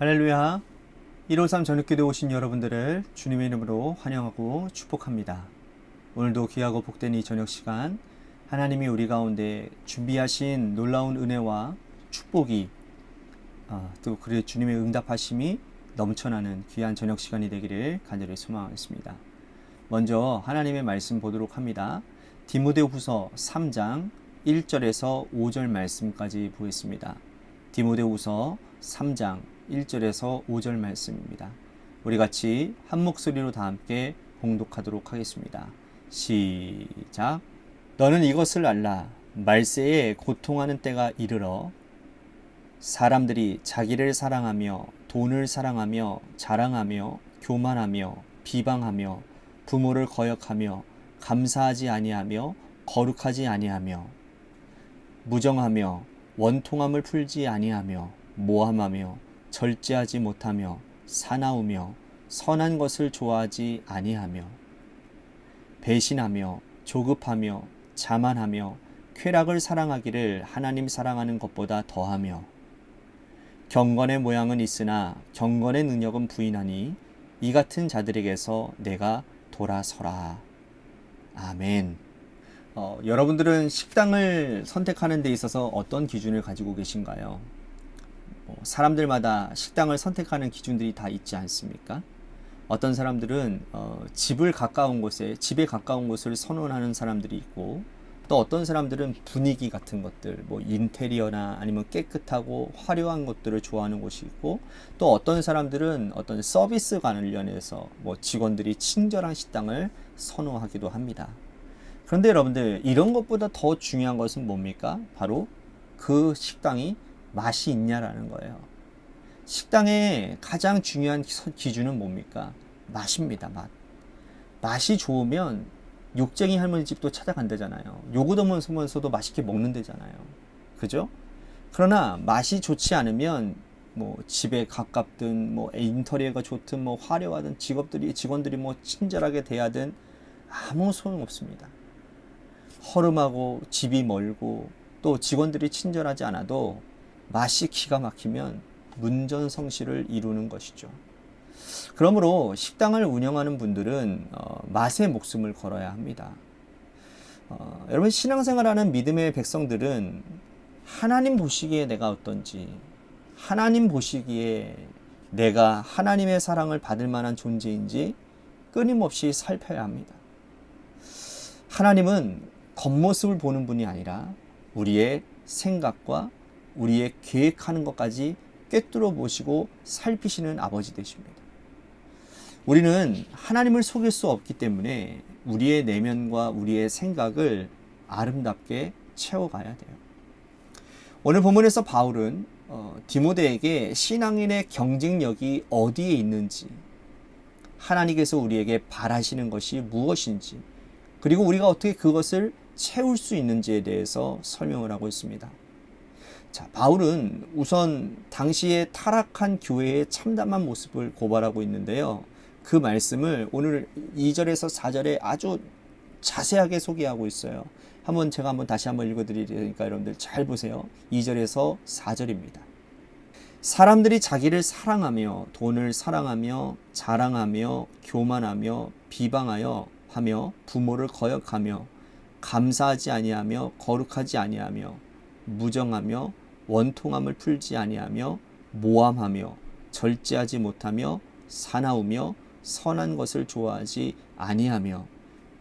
할렐루야. 153 저녁기도 오신 여러분들을 주님의 이름으로 환영하고 축복합니다. 오늘도 귀하고 복된 이 저녁 시간, 하나님이 우리 가운데 준비하신 놀라운 은혜와 축복이 또 그리고 주님의 응답하심이 넘쳐나는 귀한 저녁 시간이 되기를 간절히 소망하겠습니다. 먼저 하나님의 말씀 보도록 합니다. 디모데후서 3장 1절에서 5절 말씀까지 보겠습니다. 디모데후서 3장 1절에서 5절 말씀입니다. 우리 같이 한 목소리로 다 함께 봉독하도록 하겠습니다. 시작. 너는 이것을 알라. 말세에 고통하는 때가 이르러 사람들이 자기를 사랑하며 돈을 사랑하며 자랑하며 교만하며 비방하며 부모를 거역하며 감사하지 아니하며 거룩하지 아니하며 무정하며 원통함을 풀지 아니하며 모함하며 절제하지 못하며 사나우며 선한 것을 좋아하지 아니하며 배신하며 조급하며 자만하며 쾌락을 사랑하기를 하나님 사랑하는 것보다 더하며 경건의 모양은 있으나 경건의 능력은 부인하니 이 같은 자들에게서 내가 돌아서라. 아멘. 여러분들은 식당을 선택하는 데 있어서 어떤 기준을 가지고 계신가요? 사람들마다 식당을 선택하는 기준들이 다 있지 않습니까? 어떤 사람들은 집에 가까운 곳을 선호하는 사람들이 있고, 또 어떤 사람들은 분위기 같은 것들, 인테리어나 아니면 깨끗하고 화려한 것들을 좋아하는 곳이 있고, 또 어떤 사람들은 어떤 서비스 관련해서 직원들이 친절한 식당을 선호하기도 합니다. 그런데 여러분들, 이런 것보다 더 중요한 것은 뭡니까? 바로 그 식당이 맛이 있냐라는 거예요. 식당의 가장 중요한 기준은 뭡니까? 맛입니다. 맛이 좋으면 욕쟁이 할머니 집도 찾아간다잖아요. 요구도면서도 맛있게 먹는다잖아요. 그죠? 그러나 맛이 좋지 않으면 집에 가깝든 인테리어가 좋든 화려하든 직원들이 친절하게 대하든 아무 소용 없습니다. 허름하고 집이 멀고 또 직원들이 친절하지 않아도 맛이 기가 막히면 문전성시를 이루는 것이죠. 그러므로 식당을 운영하는 분들은 맛에 목숨을 걸어야 합니다. 여러분, 신앙생활하는 믿음의 백성들은 하나님 보시기에 내가 어떤지, 하나님 보시기에 내가 하나님의 사랑을 받을 만한 존재인지 끊임없이 살펴야 합니다. 하나님은 겉모습을 보는 분이 아니라 우리의 생각과 우리의 계획하는 것까지 꿰뚫어 보시고 살피시는 아버지 되십니다. 우리는 하나님을 속일 수 없기 때문에 우리의 내면과 우리의 생각을 아름답게 채워가야 돼요. 오늘 본문에서 바울은 디모데에게 신앙인의 경쟁력이 어디에 있는지, 하나님께서 우리에게 바라시는 것이 무엇인지, 그리고 우리가 어떻게 그것을 채울 수 있는지에 대해서 설명을 하고 있습니다. 자, 바울은 우선 당시에 타락한 교회의 참담한 모습을 고발하고 있는데요. 그 말씀을 오늘 2절에서 4절에 아주 자세하게 소개하고 있어요. 제가 다시 한번 읽어드리니까 여러분들 잘 보세요. 2절에서 4절입니다. 사람들이 자기를 사랑하며 돈을 사랑하며 자랑하며 교만하며 비방하여 하며 부모를 거역하며 감사하지 아니하며 거룩하지 아니하며 무정하며 원통함을 풀지 아니하며 모함하며 절제하지 못하며 사나우며 선한 것을 좋아하지 아니하며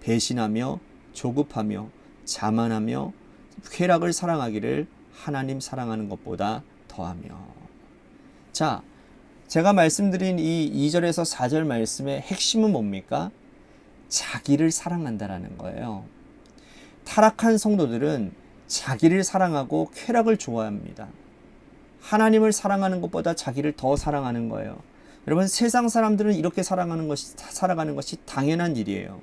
배신하며 조급하며 자만하며 쾌락을 사랑하기를 하나님 사랑하는 것보다 더하며. 자, 제가 말씀드린 이 2절에서 4절 말씀의 핵심은 뭡니까? 자기를 사랑한다라는 거예요. 타락한 성도들은 자기를 사랑하고 쾌락을 좋아합니다. 하나님을 사랑하는 것보다 자기를 더 사랑하는 거예요. 여러분, 세상 사람들은 이렇게 살아가는 것이 당연한 일이에요.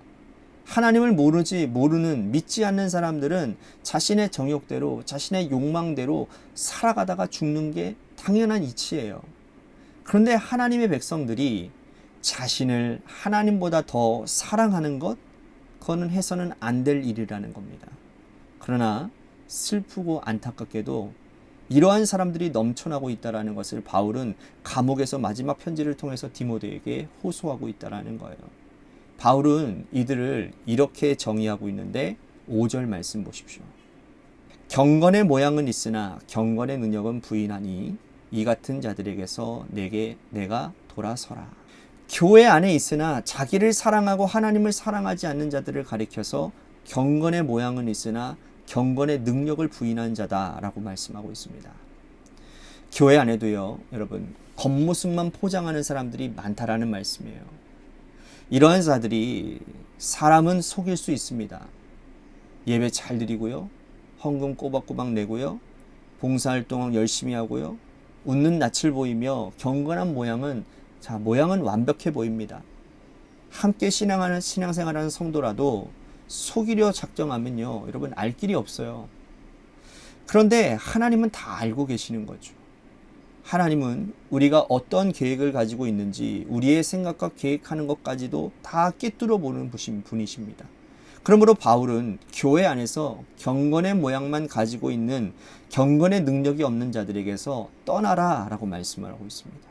하나님을 믿지 않는 사람들은 자신의 정욕대로, 자신의 욕망대로 살아가다가 죽는 게 당연한 이치예요. 그런데 하나님의 백성들이 자신을 하나님보다 더 사랑하는 것, 그거는 해서는 안 될 일이라는 겁니다. 그러나 슬프고 안타깝게도 이러한 사람들이 넘쳐나고 있다는 것을 바울은 감옥에서 마지막 편지를 통해서 디모데에게 호소하고 있다는 거예요. 바울은 이들을 이렇게 정의하고 있는데 5절 말씀 보십시오. 경건의 모양은 있으나 경건의 능력은 부인하니 이 같은 자들에게서 내가 돌아서라. 교회 안에 있으나 자기를 사랑하고 하나님을 사랑하지 않는 자들을 가리켜서 경건의 모양은 있으나 경건의 능력을 부인한 자다라고 말씀하고 있습니다. 교회 안에도요, 여러분, 겉모습만 포장하는 사람들이 많다라는 말씀이에요. 이러한 자들이 사람은 속일 수 있습니다. 예배 잘 드리고요, 헌금 꼬박꼬박 내고요, 봉사활동 열심히 하고요, 웃는 낯을 보이며 경건한 모양은 완벽해 보입니다. 함께 신앙생활하는 성도라도 속이려 작정하면요, 여러분 알 길이 없어요. 그런데 하나님은 다 알고 계시는 거죠. 하나님은 우리가 어떤 계획을 가지고 있는지 우리의 생각과 계획하는 것까지도 다 꿰뚫어 보는 분이십니다. 그러므로 바울은 교회 안에서 경건의 모양만 가지고 있는 경건의 능력이 없는 자들에게서 떠나라 라고 말씀을 하고 있습니다.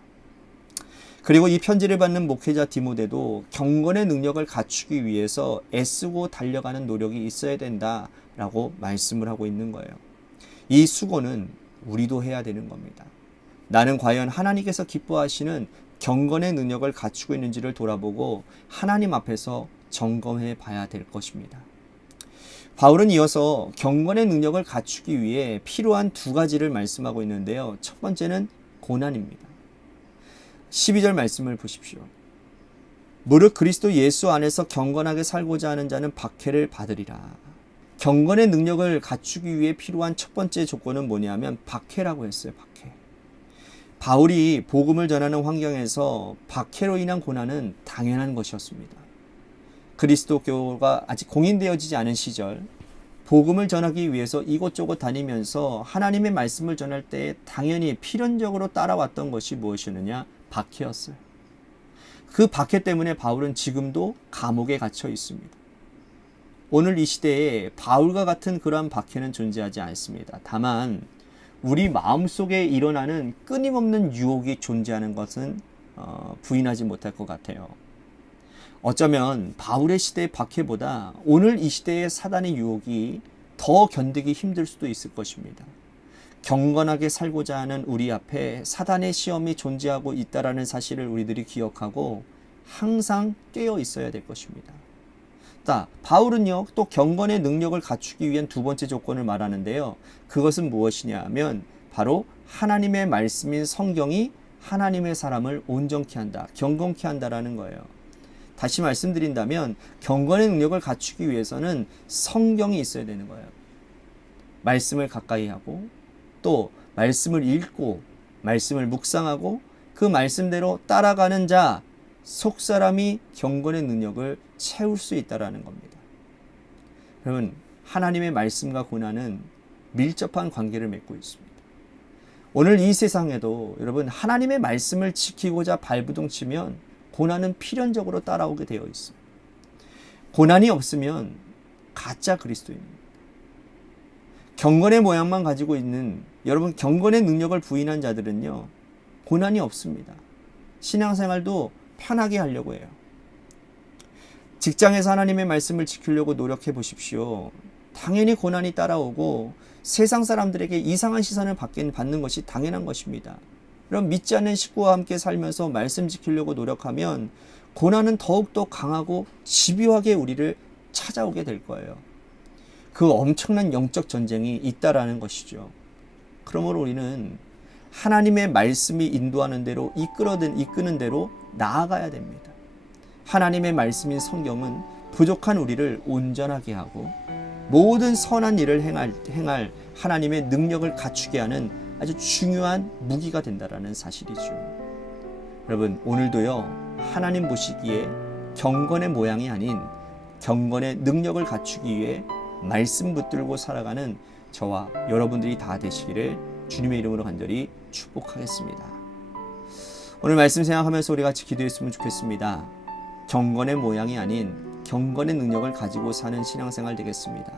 그리고 이 편지를 받는 목회자 디모데도 경건의 능력을 갖추기 위해서 애쓰고 달려가는 노력이 있어야 된다라고 말씀을 하고 있는 거예요. 이 수고는 우리도 해야 되는 겁니다. 나는 과연 하나님께서 기뻐하시는 경건의 능력을 갖추고 있는지를 돌아보고 하나님 앞에서 점검해 봐야 될 것입니다. 바울은 이어서 경건의 능력을 갖추기 위해 필요한 2가지를 말씀하고 있는데요. 첫 번째는 고난입니다. 12절 말씀을 보십시오. 무릇 그리스도 예수 안에서 경건하게 살고자 하는 자는 박해를 받으리라. 경건의 능력을 갖추기 위해 필요한 첫 번째 조건은 뭐냐면 박해라고 했어요. 박해. 바울이 복음을 전하는 환경에서 박해로 인한 고난은 당연한 것이었습니다. 그리스도교가 아직 공인되어지지 않은 시절, 복음을 전하기 위해서 이곳저곳 다니면서 하나님의 말씀을 전할 때 당연히 필연적으로 따라왔던 것이 무엇이었느냐? 박해였어요. 그 박해 때문에 바울은 지금도 감옥에 갇혀 있습니다. 오늘 이 시대에 바울과 같은 그러한 박해는 존재하지 않습니다. 다만 우리 마음속에 일어나는 끊임없는 유혹이 존재하는 것은 부인하지 못할 것 같아요. 어쩌면 바울의 시대의 박해보다 오늘 이 시대의 사단의 유혹이 더 견디기 힘들 수도 있을 것입니다. 경건하게 살고자 하는 우리 앞에 사단의 시험이 존재하고 있다는 사실을 우리들이 기억하고 항상 깨어 있어야 될 것입니다. 바울은요, 또 경건의 능력을 갖추기 위한 2번째 조건을 말하는데요. 그것은 무엇이냐 하면 바로 하나님의 말씀인 성경이 하나님의 사람을 온전케 한다, 경건케 한다라는 거예요. 다시 말씀드린다면 경건의 능력을 갖추기 위해서는 성경이 있어야 되는 거예요. 말씀을 가까이 하고 또 말씀을 읽고 말씀을 묵상하고 그 말씀대로 따라가는 자, 속사람이 경건의 능력을 채울 수 있다는 겁니다. 여러분, 하나님의 말씀과 고난은 밀접한 관계를 맺고 있습니다. 오늘 이 세상에도 여러분 하나님의 말씀을 지키고자 발부둥치면 고난은 필연적으로 따라오게 되어 있어요. 고난이 없으면 가짜 그리스도입니다. 경건의 모양만 가지고 있는 여러분, 경건의 능력을 부인한 자들은요, 고난이 없습니다. 신앙생활도 편하게 하려고 해요. 직장에서 하나님의 말씀을 지키려고 노력해 보십시오. 당연히 고난이 따라오고 세상 사람들에게 이상한 시선을 받는 것이 당연한 것입니다. 그럼 믿지 않는 식구와 함께 살면서 말씀 지키려고 노력하면 고난은 더욱더 강하고 집요하게 우리를 찾아오게 될 거예요. 그 엄청난 영적 전쟁이 있다라는 것이죠. 그러므로 우리는 하나님의 말씀이 인도하는 대로 이끄는 대로 나아가야 됩니다. 하나님의 말씀인 성경은 부족한 우리를 온전하게 하고 모든 선한 일을 행할 하나님의 능력을 갖추게 하는 아주 중요한 무기가 된다라는 사실이죠. 여러분, 오늘도요, 하나님 보시기에 경건의 모양이 아닌 경건의 능력을 갖추기 위해 말씀 붙들고 살아가는 저와 여러분들이 다 되시기를 주님의 이름으로 간절히 축복하겠습니다. 오늘 말씀 생각하면서 우리 같이 기도했으면 좋겠습니다. 경건의 모양이 아닌 경건의 능력을 가지고 사는 신앙생활 되겠습니다.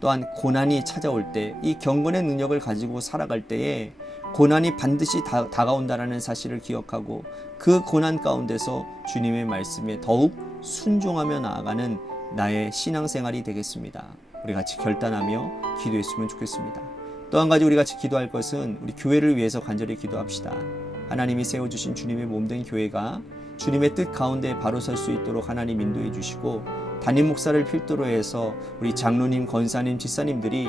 또한 고난이 찾아올 때 이 경건의 능력을 가지고 살아갈 때에 고난이 반드시 다가온다라는 사실을 기억하고 그 고난 가운데서 주님의 말씀에 더욱 순종하며 나아가는 나의 신앙생활이 되겠습니다. 우리 같이 결단하며 기도했으면 좋겠습니다. 또 한 가지 우리 같이 기도할 것은 우리 교회를 위해서 간절히 기도합시다. 하나님이 세워주신 주님의 몸된 교회가 주님의 뜻 가운데 바로 설 수 있도록 하나님 인도해 주시고, 담임 목사를 필두로 해서 우리 장로님, 권사님, 집사님들이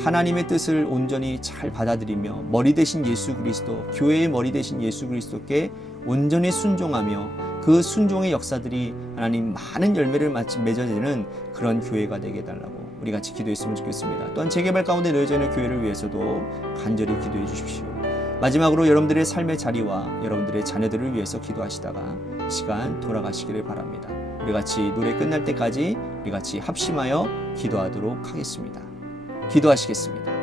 하나님의 뜻을 온전히 잘 받아들이며 머리 대신 예수 그리스도, 교회의 머리 대신 예수 그리스도께 온전히 순종하며 그 순종의 역사들이 하나님 많은 열매를 맺어내는 그런 교회가 되게 해달라고 우리 같이 기도했으면 좋겠습니다. 또한 재개발 가운데 놓여져 있는 교회를 위해서도 간절히 기도해 주십시오. 마지막으로 여러분들의 삶의 자리와 여러분들의 자녀들을 위해서 기도하시다가 시간 돌아가시기를 바랍니다. 우리 같이 노래 끝날 때까지 우리 같이 합심하여 기도하도록 하겠습니다. 기도하시겠습니다.